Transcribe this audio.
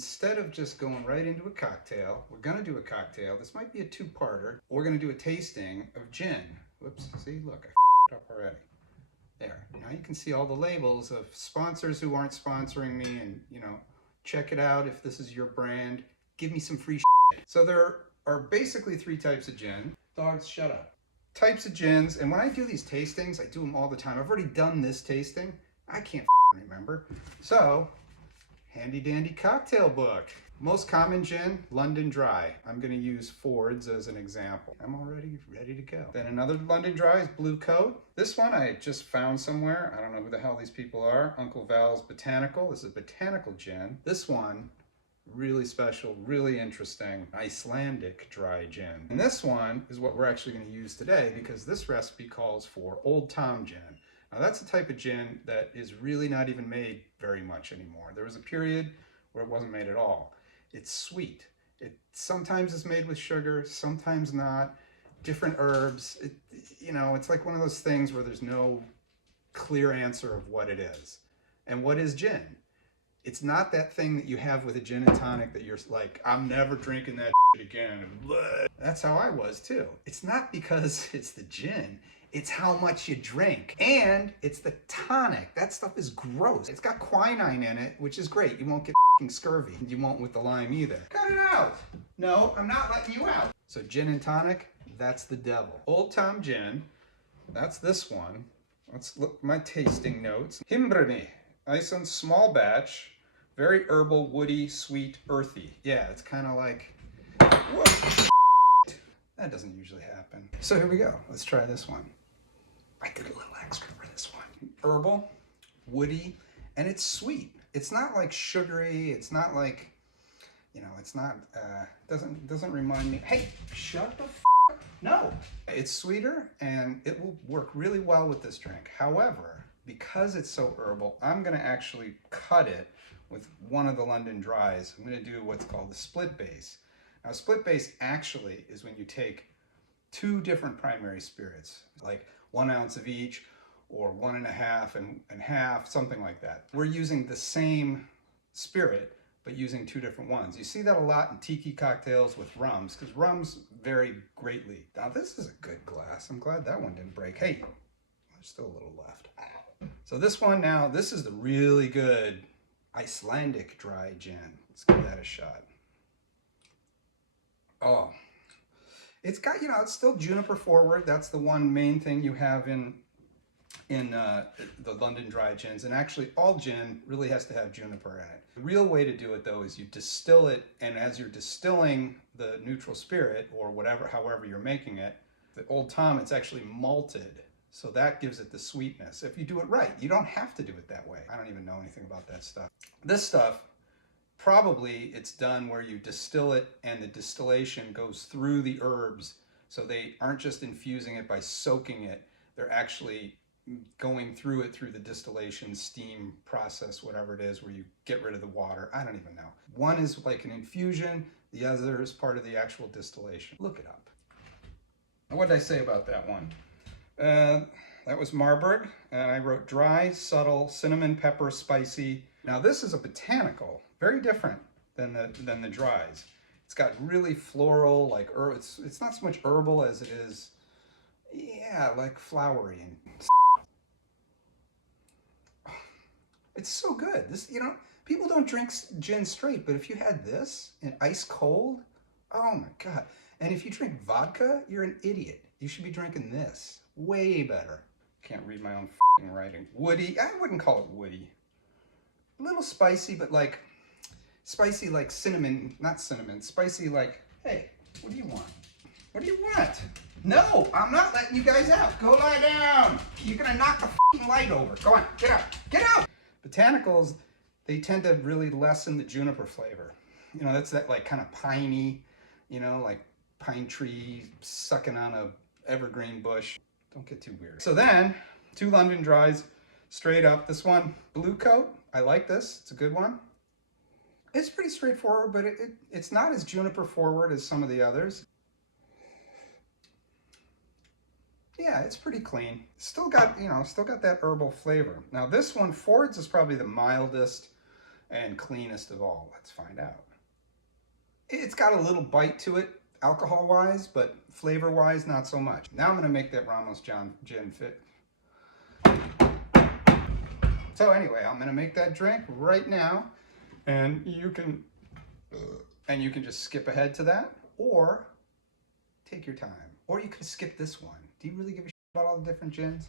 instead of just going right into a cocktail, we're gonna do a cocktail. This might be a two-parter. We're gonna do a tasting of gin. Whoops, see, look, I f***ed up already. There, now you can see all the labels of sponsors who aren't sponsoring me, and you know, check it out if this is your brand. Give me some free shit. So there are basically three types of gin. Dogs, shut up. Types of gins, and when I do these tastings, I do them all the time. I've already done this tasting. I can't remember. So, handy dandy cocktail book. Most common gin, London Dry. I'm gonna use Ford's as an example. I'm already ready to go. Then another London Dry is Blue Coat. This one I just found somewhere. I don't know who the hell these people are. Uncle Val's Botanical. This is a botanical gin. This one, really special, really interesting, Icelandic dry gin. And this one is what we're actually gonna use today because this recipe calls for Old Tom gin. Now that's a type of gin that is really not even made very much anymore. There was a period where it wasn't made at all. It's sweet. It sometimes is made with sugar, sometimes not. Different herbs. You know, it's like one of those things where there's no clear answer of what it is. And what is gin? It's not that thing that you have with a gin and tonic that you're like, I'm never drinking that shit again. That's how I was too. It's not because it's the gin. It's how much you drink. And it's the tonic. That stuff is gross. It's got quinine in it, which is great. You won't get scurvy. You won't with the lime either. Cut it out. No, I'm not letting you out. So gin and tonic, that's the devil. Old Tom gin, that's this one. Let's look at my tasting notes. Himbrani, Iceland small batch, very herbal, woody, sweet, earthy. Yeah, it's kind of like, whoa. That doesn't usually happen. So here we go. Let's try this one. I did a little extra for this one. Herbal, woody, and it's sweet. It's not like sugary. It's not like, you know, it's not, doesn't remind me. Hey, shut the f up. No. It's sweeter and it will work really well with this drink. However, because it's so herbal, I'm gonna actually cut it with one of the London Dries. I'm gonna do what's called the split base. Now, split base actually is when you take two different primary spirits, like 1 ounce of each, or 1.5 and half, something like that. We're using the same spirit, but using two different ones. You see that a lot in tiki cocktails with rums, because rums vary greatly. Now, this is a good glass. I'm glad that one didn't break. Hey, there's still a little left. So this one now, this is the really good Icelandic dry gin. Let's give that a shot. Oh, it's got, you know, it's still juniper forward. That's the one main thing you have in the London Dry gins, and actually all gin really has to have juniper in it. The real way to do it though is you distill it, and as you're distilling the neutral spirit or whatever, however you're making it, the Old Tom, it's actually malted, so that gives it the sweetness. If you do it right, you don't have to do it that way. I don't even know anything about that stuff. This stuff, probably it's done where you distill it and the distillation goes through the herbs, so they aren't just infusing it by soaking it, they're actually going through it through the distillation steam process, whatever it is, where you get rid of the water. I don't even know. One is like an infusion, the other is part of the actual distillation. Look it up. Now, what did I say about that one? That was Marburg, and I wrote dry, subtle, cinnamon, pepper, spicy. Now this is a botanical, very different than the dries. It's got really floral, like it's not so much herbal as it is, yeah, like flowery and. It's so good. This, you know, people don't drink gin straight, but if you had this in ice cold, oh my God. And if you drink vodka, you're an idiot. You should be drinking this. Way better. Can't read my own f***ing writing. Woody, I wouldn't call it woody. A little spicy, but like, spicy like cinnamon, not cinnamon, spicy like, hey, what do you want? What do you want? No, I'm not letting you guys out. Go lie down. You're gonna knock the f***ing light over. Go on, get out, get out. Botanicals, they tend to really lessen the juniper flavor. You know, that's that like kind of piney, you know, like pine tree sucking on a evergreen bush. Don't get too weird. So then, 2 London Dries, straight up. This one, Blue Coat. I like this. It's a good one. It's pretty straightforward, but it's not as juniper forward as some of the others. Yeah, it's pretty clean. Still got, you know, still got that herbal flavor. Now this one, Ford's is probably the mildest and cleanest of all? Let's find out. It's got a little bite to it, alcohol-wise, but flavor-wise, not so much. Now I'm going to make that Ramos Gin Fizz. So anyway, I'm going to make that drink right now, and you can just skip ahead to that, or take your time, or you can skip this one. Do you really give a shit about all the different gins?